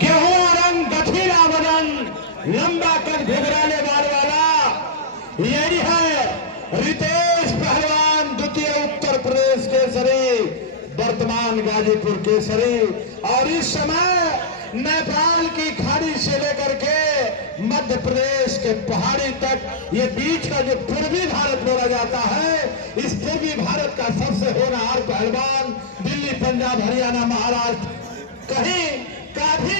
गेहुआ रंग गठीला बदन लंबा कर घुघराले बाल वाला यही है रितेश पहलवान, द्वितीय उत्तर प्रदेश केसरी, वर्तमान गाजीपुर केसरी। और इस समय नेपाल की खाड़ी से लेकर के मध्य प्रदेश के पहाड़ी तक ये बीच का जो पूर्वी भारत बोला जाता है, इस पूर्वी भारत का सबसे होनहार पहलवान दिल्ली, पंजाब, हरियाणा, महाराष्ट्र कहीं का भी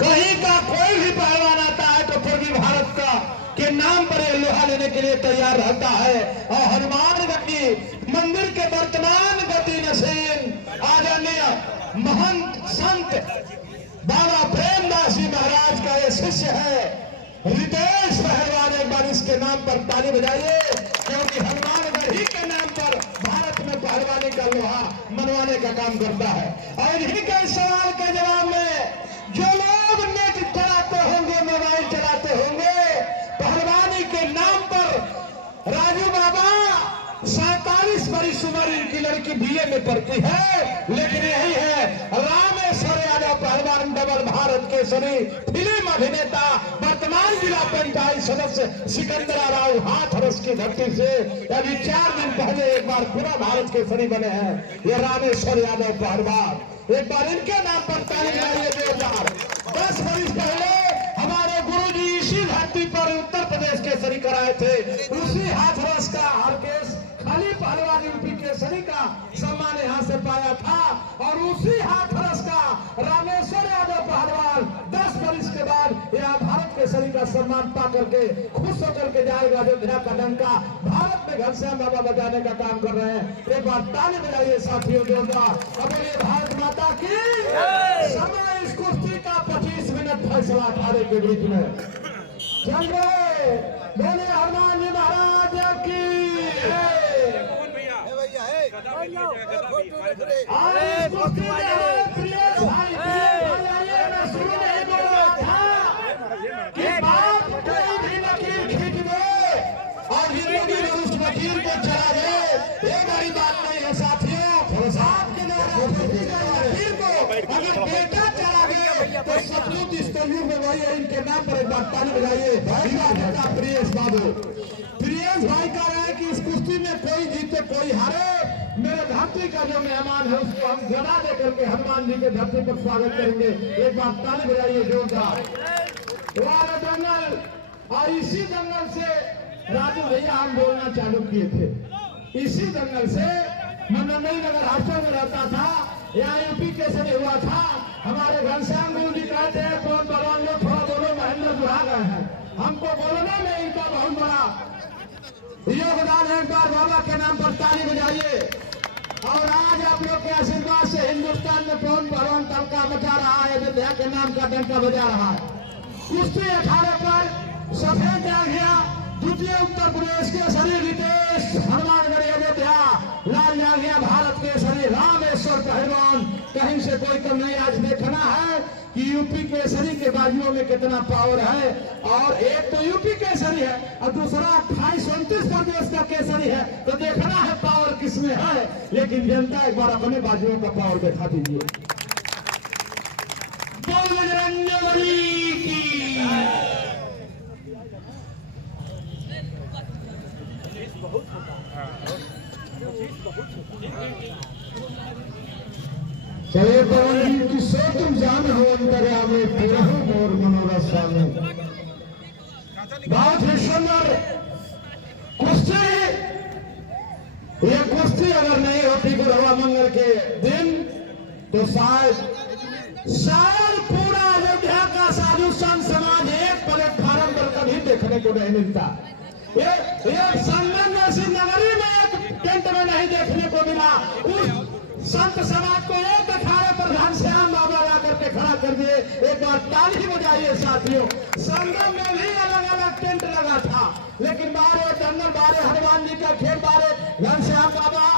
कहीं का कोई भी पहलवान आता है तो पूर्वी भारत का के नाम पर ये लोहा लेने के लिए तैयार रहता है। और हनुमानगढ़ी मंदिर के वर्तमान गति नसीन आदरणीय महंत संत बाबा प्रेमदास जी महाराज का ये शिष्य है रितेश पहलवान। एक बार इसके नाम पर ताली बजाइए, क्योंकि हनुमानगढ़ी के नाम पर भारत में पहलवानी का लोहा मनवाने का काम करता है। और इन्हीं के सवाल के जवाब में जो लोग नेट चलाते होंगे, मोबाइल चलाते होंगे, पहलवानी के नाम पर राजू बाबा 47 वर्ष उम्र इनकी लड़की बीए में पढ़ती है, लेकिन यही है रामेश्वर यादव पहलवान, डबल भारत केसरी, फिल्म अभिनेता, वर्तमान जिला पंचायत सदस्य सिकंदरा राव हाथरस की धरती से अभी 4 दिन पहले एक बार पूरा भारत केसरी बने हैं ये रामेश्वर यादव पहलवान। एक बार इनके नाम पर ताली बजाइए जोरदार। 10 वर्ष पहले हमारे गुरुजी इसी धरती पर उत्तर प्रदेश केसरी कराए थे, उसी हाथरस का हरकेश खाली पहलवान यूपी केसरी का सम्मान यहाँ से पाया था। और उसी हाथरस का रामेश्वर यादव पहलवान 10 वर्ष के बाद यहाँ भारत केसरी का सम्मान पा करके खुश होकर के जाएगा। अयोध्या का डंका भारत में घनश्याम बाबा बजाने का काम कर रहे हैं। एक बार ताली बजाइए साथियों जोरदार। अब ये भारत माता की समय इस कुश्ती का 25 मिनट फैसला अखाड़े के बीच में चल रहे। बोले हनुमान जी महाराज की। वकील को चला दे, ये बड़ी बात नहीं है साथियों। वकील को अगर बेटा चला गए तो सचमुच इस कलयुग में वही है। इनके नाम पर एक बार ताली बजाइए। प्रियेश बाबू, प्रियेश भाई कह रहे हैं कि इस कुश्ती में कोई जीते कोई हारे, मेरे धरती का जो मेहमान है उसको हम गदा दे करके हनुमान जी के धरती पर स्वागत करेंगे। एक बार ताली बजाइए जोरदार। जंगल, और इसी जंगल से राजू भैया हम बोलना चालू किए थे। इसी जंगल से मनमई नगर हॉस्टल में रहता था, यहाँ यूपी केसरी हुआ था। हमारे घनश्याम गुरु जी कहते हैं कौन भगवान लोग थोड़ा बोलो, महेंद्र बुढ़ा गए हैं। हमको बोलने में इनका बहुत बड़ा योगदान है। एक बार बाबा के नाम पर ताली बजाइए। और आज आप लोग के आशीर्वाद से हिंदुस्तान में कौन भगवान तड़का बजा रहा है, अयोध्या के नाम का डंका बजा रहा है। कुश्ती अखाड़े पर सफेद जांघिया द्वितीय उत्तर प्रदेश केसरी रितेश, हनुमानगढ़ अयोध्या लाल जांघिया भारत केसरी रामेश्वर पहलवान। कहीं से कोई कम नहीं। आज देखना है कि यूपी केसरी के बाजुओं में कितना पावर है। और एक तो यूपी केसरी है और दूसरा 28-29 प्रदेश का केसरी है, तो देखना है पावर किसमें है। लेकिन जनता एक बार अपने बाजुओं का पावर दिखा दीजिए। चले पवन जी की सो तुम जान हो अंतर्यामी, तेरा मोर मनोरथ स्वामी। बहुत ही सुंदर कुश्ती। ये कुश्ती अगर नहीं होती गुरुवा मंगल के दिन तो शायद पूरा अयोध्या का साधु संत समाज एक प्लेटफार्म पर कभी देखने को नहीं मिलता। ये संगम जैसी नगरी में एक टेंट में नहीं देखने को मिला। उस संत समाज को एक अखाड़े पर घनश्याम बाबा ला करके खड़ा कर दिए। एक बार ताली बजाइए साथियों। संगम में भी अलग अलग टेंट लगा था, लेकिन बारे जंगल, बारे हनुमान जी का खेत, बारे घनश्याम बाबा।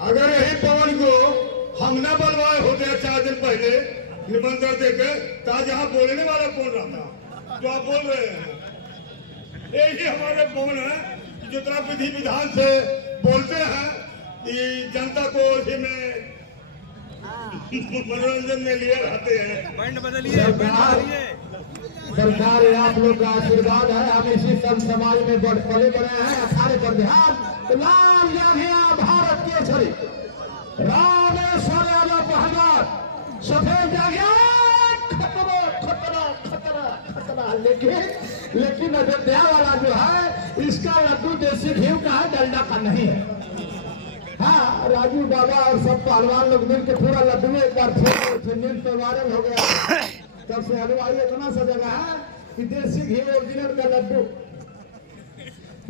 अगर यही पवन को हम न बनवाए होते 4 दिन पहले निमंत्रण देकर, तो आज यहाँ बोलने वाला कौन रहता जो आप बोल रहे हैं। यही हमारे पवन है जितना विधि विधान से बोलते हैं कि जनता को इसी में मनोरंजन में लिए रहते हैं। बैंड बदलिए, बैंड बदलिए। सरकार आप लोग का आशीर्वाद है, हम इसी सब समाज में पले बड़े हैं। अखाड़े पर ध्यान तो लाल यादव भारत केसरी रामेश्वर यादव पहलवान सफेद जागिया खतरा खतरा खतरा खतरा। लेकिन अयोध्या वाला जो है इसका लड्डू देसी घी का है, डलडा का नहीं है। हाँ, राजू बाबा और सब पहलवान लोग मिल के पूरा लड्डू एक बार फिर तो वायरल हो गया। तब से हलवाई इतना सा जगह है कि देसी घी ओरिजिनल का लड्डू।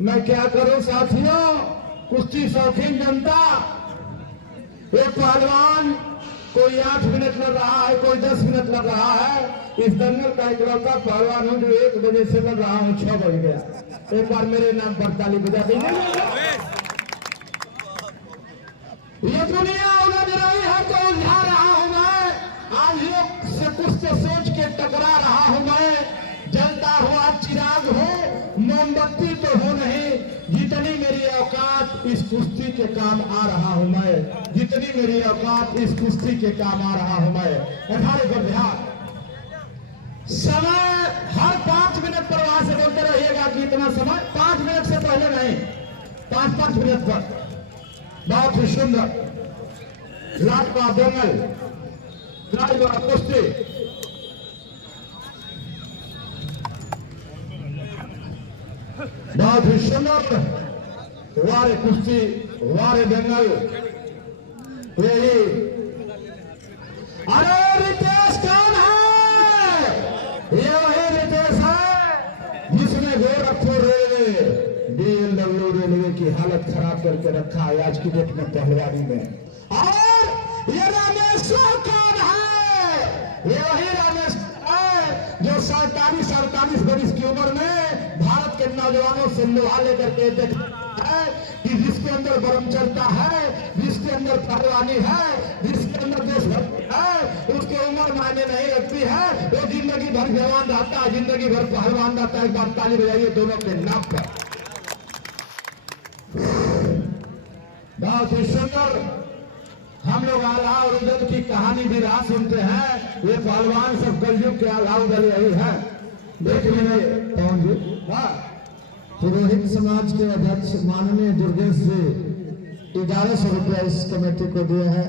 मैं क्या करूं साथियों, कुश्ती शौकीन जनता, एक पहलवान कोई 8 मिनट लग रहा है, कोई 10 मिनट लग रहा है। इस दंगल का इकलौता पहलवान हूं जो 1 बजे से लग रहा हूं, 6 बज गया। एक बार मेरे नाम पर ताली बजा दीजिए। ये दुनिया उलझ रही है तो उलझा रहा हूं मैं, आज लोग से कुछ तो सोच के टकरा रहा हूं मैं। जलता हुआ चिराग हो, मोमबत्ती तो हो नहीं। जितनी मेरी औकात इस कुश्ती के काम आ रहा हूं मैं, जितनी मेरी औकात इस कुश्ती के काम आ रहा हूं मैं। 18 पर ध्यान, समय हर 5 मिनट पर वहां से बोलते रहिएगा कि इतना समय 5 मिनट से पहले नहीं, 5-5 मिनट पर। बहुत ही सुंदर लाटवा दंगल गाड़ीवा कुश्ती, बहुत ही सुंदर वारे कुश्ती वारे दंगल। यही अरे रितेश कौन है? ये वही रितेश है जिसने गोरखपुर रेलवे BLW रेलवे की हालत खराब करके रखा है आज की डेट में पहलवानी में। और ये रामेश्वर कौन है? ये वही रामेश्वर है जो 47-48 वर्ष की उम्र में भारत के नौजवानों से लोहा लेकर के देखता है कि जिसके अंदर ब्रह्मचर्या है, जिसके अंदर पहलवानी है, जिसके अंदर देशभक्ति है, उसकी उम्र मायने नहीं रखती है। वो जिंदगी भर जवान रहता है, जिंदगी भर पहलवान रहता है। एक बार ताली बजाइए दोनों के नाम पर। बहुत ही सुंदर हम लोग आल्हा और उदल की कहानी भी राह सुनते हैं। ये पहलवान सब कलयुग के आल्हा उदल यही है। देख लीजिए कौन जी, पुरोहित समाज के अध्यक्ष माननीय दुर्गेश जी 1100 रुपया इस कमेटी को दिए हैं।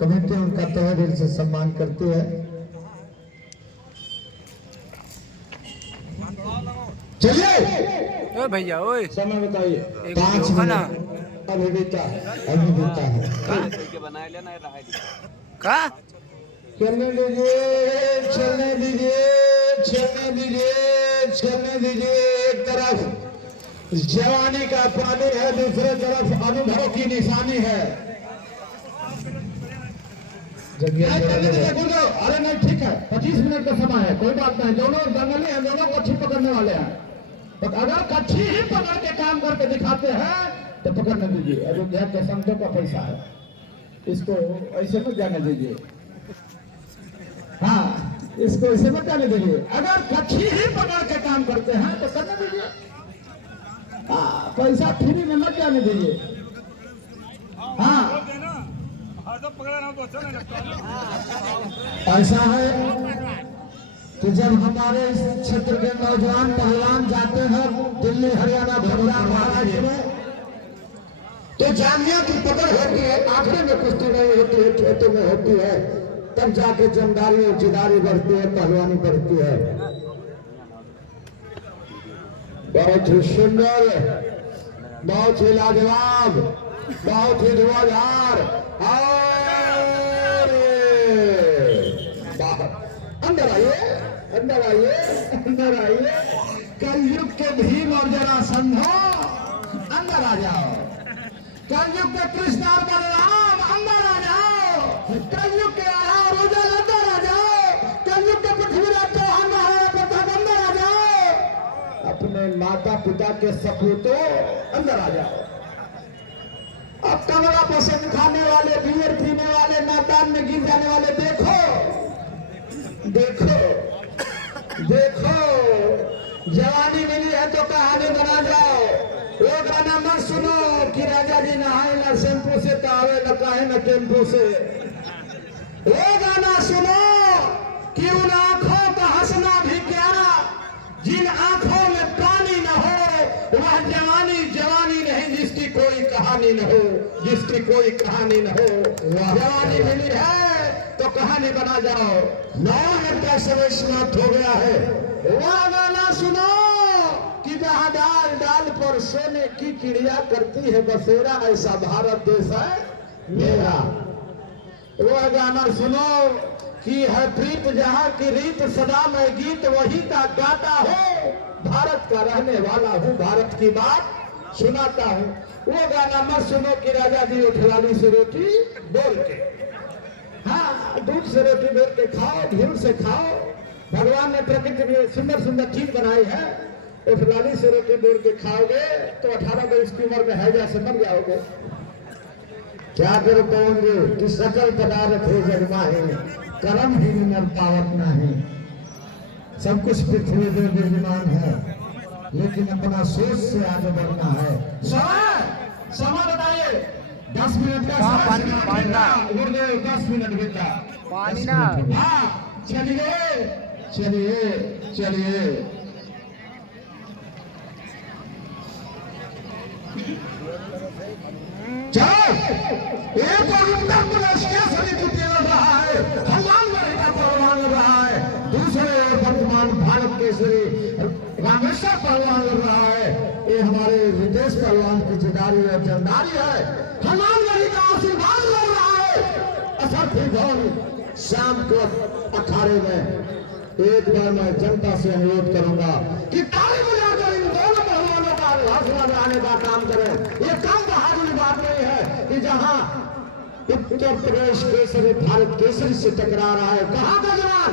कमेटी उनका तहे दिल से सम्मान करती है। चलिए भैया ओए समय बताइए। 5 मिनट अभी बीता है, अभी बीता है। का चलने दीजिए, चलने दीजिए, चलने दीजिए, चलने दीजिए। एक तरफ जवानी का पानी है, दूसरे तरफ अनुभव की निशानी है। अरे नहीं ठीक है, 25 मिनट का समय है, कोई बात नहीं। दोनों दंगली हैं, दोनों कच्छी पकड़ने वाले हैं। तो अगर कच्छी ही पकड़ के काम करके दिखाते हैं तो पकड़ने दीजिए। अयोध्या के संतों का पैसा है, इसको ऐसे मत जाने दीजिए। हाँ, इसको ऐसे मत जाने दीजिए। अगर कच्छी ही पकड़ के काम करते हैं तो करने दीजिए। हाँ, पैसा फ्री में मत जाने दीजिए। हाँ, ऐसा है कि जब हमारे इस क्षेत्र के नौजवान पहलवान जाते हैं दिल्ली, हरियाणा, पंजाब, महाराष्ट्र में, तो जामिया की पकड़ होती है, आखिर में कुश्ती नहीं होती है, खेतों में होती है। तब जाके जमदारी और जिदारी बढ़ती है, पहलवानी बढ़ती है। बहुत ही सुंदर, बहुत ही लाजवाब, बहुत ही धुआंधार। अंदर आइए, अंदर आइए, अंदर आइए। कलयुग के भीम और जरासंधो अंदर आ जाओ। कलयुग के कृष्ण और बलराम अंदर आ जाओ। कलयुग के आहार उजल अंदर आ जाओ। कलयुग के पृथ्वीराज चौहान प्रताप अंदर आ जाओ। अपने माता पिता के सपूतों अंदर आ जाओ। अब कमरा पसंद खाने वाले, बियर पीने वाले, मैदान में गिर जाने वाले देखो, देखो, देखो। जवानी मिली है तो कहानी बना जाओ। वो गाना मत सुनो कि राजा जी नहाए ना शैम्पू से, तो आवे न काहे न टेम्पू से। ये गाना सुनो कि उन आंखों का हंसना भी क्या, जिन आंखों में पानी न हो, वह जवानी जवानी नहीं जिसकी कोई कहानी न हो, जिसकी कोई कहानी न हो। जवानी मिली है तो कहानी बना जाओ। 9 घंटा समय समाप्त हो गया है। वह गाना सुनो कि जहां डाल डाल पर सोने की चिड़िया करती है बसेरा, ऐसा भारत देश है मेरा। वह गाना सुनो कि है प्रीत जहां की रीत, सदा मैं गीत वही का गाता हूँ, भारत का रहने वाला हूँ, भारत की बात सुनाता हूँ। वो गाना मत सुनो कि राजा जी उठलाली से रोटी बोल के, हाँ दूध से रोटी बोल के खाओ, घी से खाओ। भगवान ने प्रकृति में सुंदर सुंदर चीज बनाई है, उठलाली से रोटी बोल के खाओगे तो 18 वर्ष की उम्र में हैजा से मर जाओगे। क्या कर पाओगे कि सकल पदार्थ हो जगमाहे, कर्म ही नर पावत नहीं। सब कुछ पृथ्वी पे विद्यमान है, लेकिन अपना सोच से आगे बढ़ना है। समय बताइए 10 मिनट का गुरुदेव 10 मिनट बेटा पानी ना। हाँ चलिए चलिए चलिए। चलो एक और उत्तर प्रदेश केसरी तृतीय लड़ रहा है, हनुमान गढ़ी का पहलवान लड़ रहा है। दूसरे ओर वर्तमान भारत केसरी रामेश्वर पहलवान लड़ रहा है। ये हमारे विदेश पहलवान की जिदारी और जंदारी है। हनुमान गढ़ी का आशीर्वाद लड़ रहा है। असर थी धौन शाम को अखाड़े में। एक बार मैं जनता से अनुरोध करूंगा कि ताली बजाकर इन दोनों पहलवानों का हौसला बढ़ाने का काम करें। ये कम बहादुरी बात नहीं है कि जहां उत्तर प्रदेश केसरी भारत केसरी से टकरा रहा है, कहां का जवान?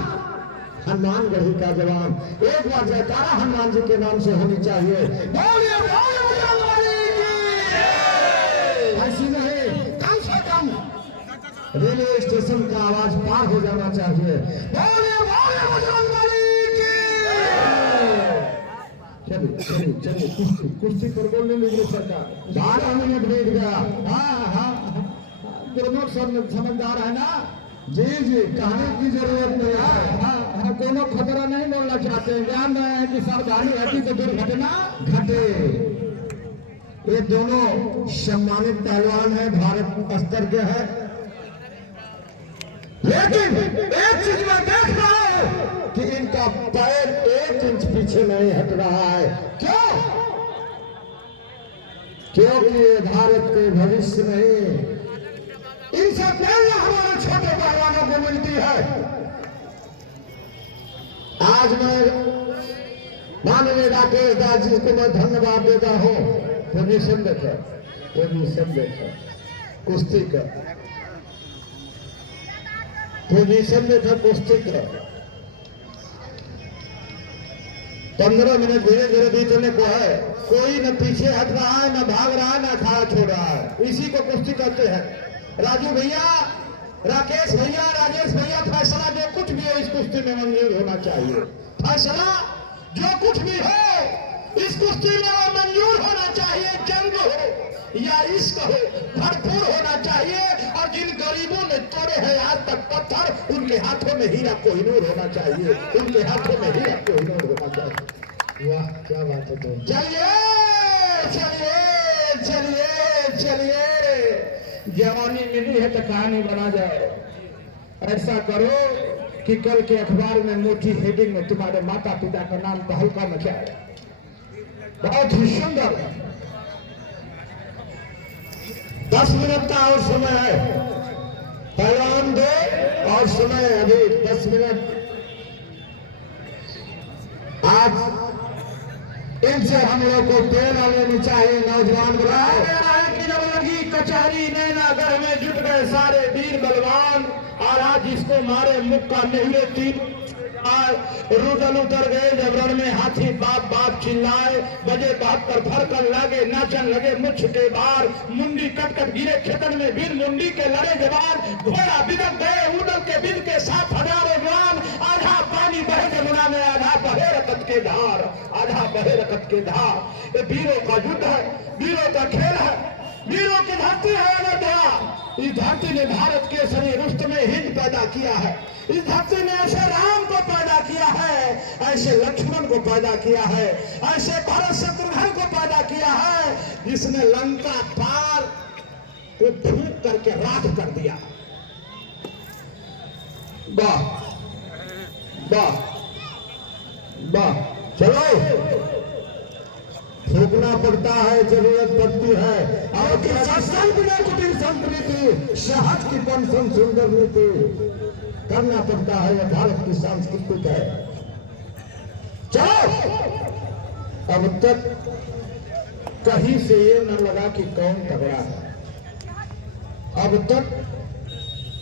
हनुमान गढ़ी का जवान। एक बार जयकारा हनुमान जी के नाम से होनी चाहिए। बोलिए बोलिए बजरंगबली की। ऐसी नहीं, कम से कम रेलवे स्टेशन का आवाज पार हो जाना चाहिए। बोलिए बोलिए बजरंगबली की। चलिए चलिए चलिए कुश्ती कुश्ती पर बोलने लीजिए सरकार। 12 मिनट बीत गया। हाँ हाँ प्रमोद समझदार है ना जी जी, कहने की जरूरत नहीं है। हाँ कोनो खतरा नहीं बोलना चाहते हैं, जान रहे हैं कि सावधानी हटी तो दुर्घटना घटे। ये दोनों सम्मानित पहलवान है, भारत स्तर के हैं, लेकिन एक चीज मैं देख रहा हूं कि इनका पैर 1 इंच पीछे नहीं हट रहा है। क्यों? क्योंकि ये भारत के भविष्य नहीं, इनसे प्रेरणा हमारे छोटे पहलवानों को मिलती है। आज मैं माननीय राकेश दास जी को मैं धन्यवाद देता हूं। पोजीशन देखो, पोजीशन देखो, कुश्ती का पोजीशन देखो, कुश्ती का 15 मिनट धीरे धीरे बीतने को है। कोई न पीछे हट रहा है, न भाग रहा है, न अखाड़ा छोड़ रहा है। इसी को कुश्ती कहते हैं। राजू भैया, राकेश भैया, राजेश भैया, फैसला जो कुछ भी हो इस कुश्ती में मंजूर होना चाहिए। फैसला जो कुछ भी हो इस कुश्ती में वो मंजूर होना चाहिए। जंग हो या इश्क हो, भरपूर होना चाहिए। और जिन गरीबों ने तोड़े हैं आज तक पत्थर, उनके हाथों में हीरा कोहिनूर होना चाहिए, उनके हाथों में हीरा कोहिनूर होना चाहिए। वाह क्या बात है। चलिए चलिए चलिए चलिए, जवानी मिली है तो कहानी बना जाए। ऐसा करो कि कल के अखबार में मोटी हेडिंग में तुम्हारे माता पिता का नाम तहलका मचाए। बहुत ही सुंदर। 10 मिनट का और समय है, पहलवान दो और समय अभी 10 मिनट। आज इनसे हम लोग को प्रेरणा लेनी चाहिए। नौजवान कि जब लगी कचहरी नैनागढ़ में जुट गए सारे वीर बलवान, और आज इसको मारे मुक्का निहले 3 रुदल उतर गए जब रण में हाथी बाप बाप चिल्लाए। बजे 72 फरकन लागे नाचन लगे मुछ के बार। मुंडी कट कट गिरे खेतन में वीर मुंडी के लड़े जवान। घोड़ा बिदक गए उदल के बिद के 7 हजारों जवान। आधा पानी बहे जमुना में, आधा बहे रकत के धार, आधा बहे रकत के धार। ये वीरों का युद्ध है, वीरों का खेल है। वीरों की धरती है अयोध्या। इस धरती ने भारत केसरी रुस्तम हिंद पैदा किया है। इस धरती ने ऐसे राम को पैदा किया है, ऐसे लक्ष्मण को पैदा किया है, ऐसे भरत शत्रुघ्न को पैदा किया है, जिसने लंका पार को फूंक करके राख कर दिया। वाह वाह वाह। चलो फूकना पड़ता है, जरूरत पड़ती है। और कुटीर संस्कृति शहद की पेंशन सुंदर नीति करना पड़ता है। यह भारत की सांस्कृतिक है। चलो अब तक कहीं से ये न लगा कि कौन तगड़ा है। अब तक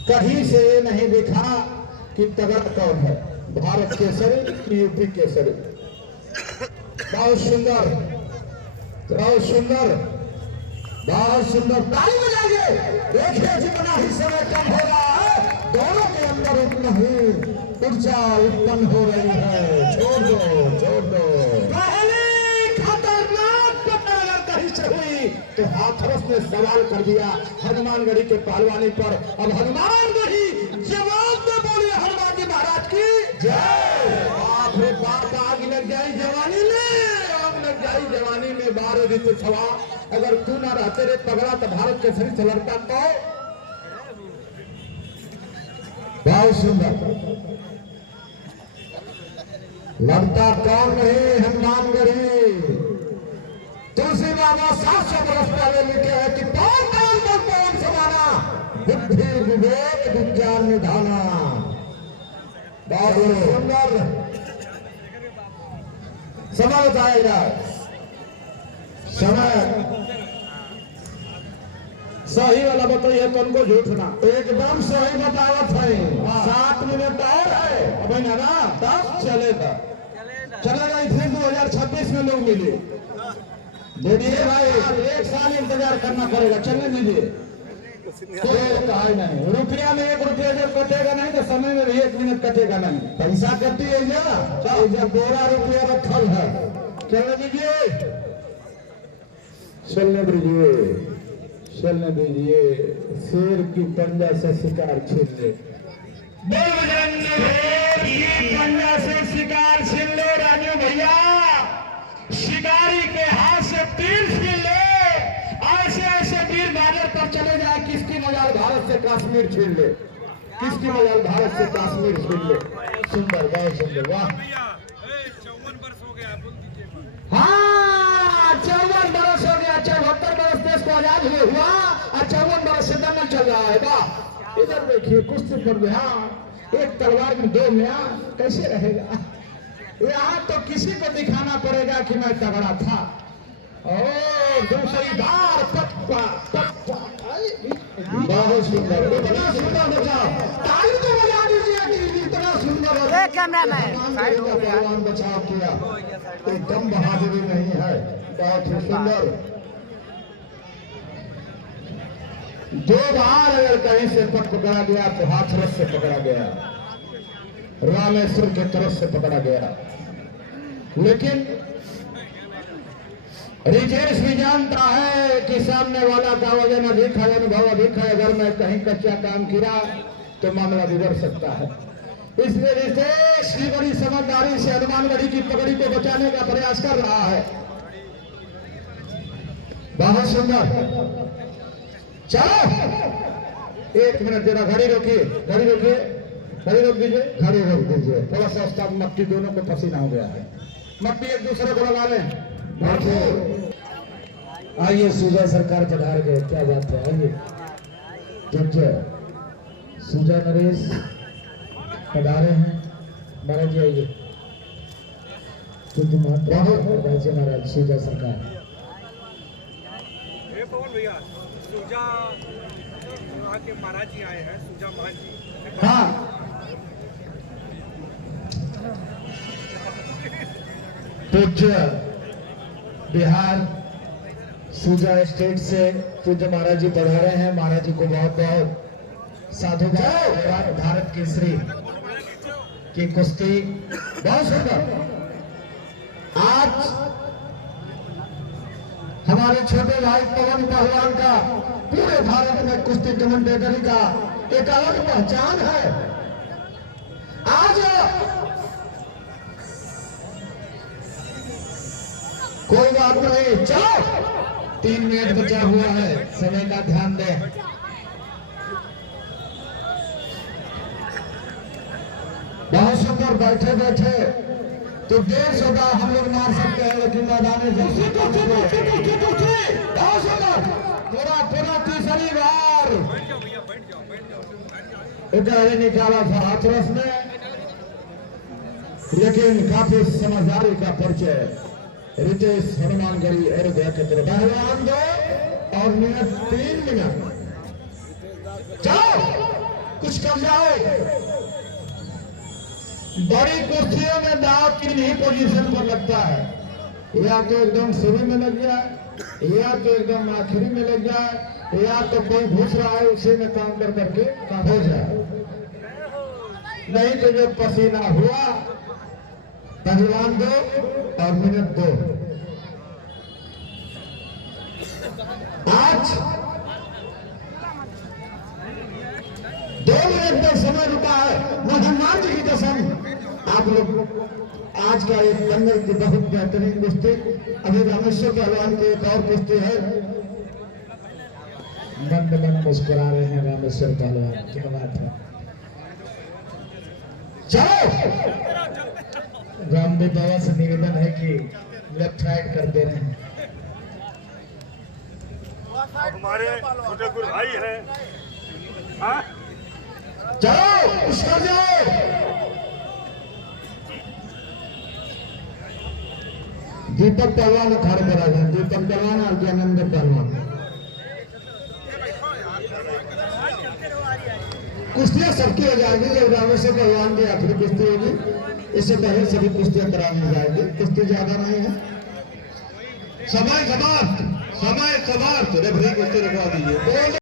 कहीं से ये नहीं दिखा कि तगड़ा कौन है, भारत केसरी कि यूपी केसरी। बहुत सुंदर, बहुत सुंदर, बहुत सुंदर। ताली बजाइए। देखिए जितना ही समय कम हो रहा है, दोनों के अंदर उतना ही ऊर्जा उत्पन्न हो रही है। छोड़ दो, छोड़ दो। पहली खतरनाक पकड़ अगर कहीं से हुई तो हाथरस ने सवाल कर दिया हनुमानगढ़ी के पहलवानी पर। अब हनुमानगढ़ी जवाब में बोले हनुमान जी महाराज की जय। बाप रे बाप, आग लग जाए जवानी में, आग लग जाए जवानी में। 12 ऋतु छवा, अगर तू ना रहते रे पगड़ा तो भारत के शरीर से लड़ता तो। बहुत सुंदर लड़ता कौन नहीं, हनुमानगढ़ी। तुलसी बाबा 700 बरस पहले लिखे है कि कौन काल पर कौन समाना, बुद्धि विवेक विज्ञान निधाना। बहुत सुंदर समय बताएगा। समय सही वाला बताइए, तुमको झूठ ना। एकदम सही बतावत है। 7 मिनट और है अभी ना, तब चलेगा चलेगा। फिर 2026 में लोग मिले। देखिए भाई, 1 साल इंतजार करना पड़ेगा। चलने दीजिए, कोई कहा नहीं। रुपया में 1 रुपया जब कटेगा नहीं तो समय में भी 1 मिनट कटेगा नहीं। पैसा कटी है जब 12 रुपया रखल है। चलने दीजिए, चलने दीजिए, चलने दीजिए। शेर की पंजा से शिकार छीन ले। पंजा से शिकार छीन ले राजू भैया। शिकारी के हाथ से तीर छीन ले। ऐसे ऐसे वीर बाजार पर चले जाए। किसकी मजाल भारत से कश्मीर छीन ले, किसकी मजाल भारत से कश्मीर छीन ले। सुंदर, बहुत सुंदर। वाह, 54 वर्ष हो गया, बोल दीजिए। हाँ 54 बरस हो गया। 74 बरस देश को आजाद हुए हुआ और 54 बरस से दंगल चल रहा है। वाह, इधर देखिए कुश्ती पर ध्यान। एक तलवार में 2 म्यान, कैसे रहेगा। यहाँ तो किसी को दिखाना पड़ेगा कि मैं तगड़ा था। और दूसरी बार पक्का पक्का। बहुत सुंदर, इतना सुंदर बचाओ। ताली तो बजा दीजिए कि इतना सुंदर भगवान बचाव किया। एकदम बहादुरी नहीं है, बहुत ही सुंदर। 2 बार अगर कहीं से पकड़ा गया तो हाथरस से पकड़ा गया, रामेश्वर की तरफ से पकड़ा गया। लेकिन रिजेश भी जानता है कि सामने वाला का वजन अधिक है, अनुभव अधिक है। अगर मैं कहीं कच्चा काम किया तो मामला बिगड़ सकता है। इसलिए रितेश की बड़ी समझदारी से हनुमानगढ़ी की पगड़ी को बचाने का प्रयास कर रहा है। बहुत सुंदर। चलो 1 मिनट जरा घड़ी रोकिए, घड़ी रोकिए, घड़ी रोक दीजिए, घड़ी रोक दीजिए। थोड़ा सा उस्ताद मट्टी दोनों को पसीना हो गया है। मट्टी एक दूसरे को लगा लें। आइए, सुजा सरकार पधार गए। क्या बात है, आइए। सुजा नरेश पधारे हैं। महाराज जी आइए। राज्य महाराज सुजा सरकार। पवन भैया, सुजा वहाँ के महाराज जी आए हैं, सुजा महाराज जी। हाँ, पूज्य बिहार सुजा स्टेट से पूज्य महाराज जी पधारे हैं। महाराज जी को बहुत बहुत साधुवाद। भारत केसरी की कुश्ती बहुत सुंदर। आज हमारे छोटे भाई पवन पहलवान का पूरे भारत में कुश्ती कमेंटेटरी का एक अलग पहचान है। आज कोई बात नहीं, चलो 3 मिनट बचा हुआ है, समय का ध्यान दें। बहुत सुंदर बैठे बैठे तो 150 का हम लोग मार सकते हैं, लेकिन मैदान बहुत सुंदर पूरा तीसरी बार इधर निकाला था हाथरस ने, लेकिन काफी समझदारी का परिचय रितेश हनुमानगढ़ी अयोध्या के तरफ। पहलवान 2 और मिनट 3 मिनट, चलो कुछ कर जाओ। बड़ी कुर्सियों में दाव 3 ही पोजीशन पर लगता है, या तो एकदम शुरू में लग जाए, या तो एकदम आखिरी में लग जाए, या तो कोई घुस रहा है उसी में काउंटर करके हो जाए। नहीं तो जो पसीना हुआ, पहलवान 2 और मिनट 2। आज 2 मिनट में समय रुका है, हनुमान जी की कसम। आप लोग आज का एक दंगल की बहुत बेहतरीन कुश्ती, अभी रामेश्वर पहलवान की एक और कुश्ती है। मंद मंद मुस्कुरा रहे हैं रामेश्वर पहलवान, क्या बात है। चलो रामदेव बाबा से निवेदन है कि लेफ्ट राइट कर दे रहे हैं। हमारे छोटे गुरु भाई है। हाँ? चलो उसका जाओ। दीपक पहलवान खड़े पर आ जाए, दीपक पहलवान और ज्ञानंद पहलवान। कुश्तियां सबकी हो जाएगी, जब रामेश्वर पहलवान की आखिरी कुश्ती होगी, इससे पहले सभी कुश्तियां कराई जाएगी। कुश्ती ज्यादा नहीं है। समय समाप्त, रेफरी कुश्ती रखवा दीजिए।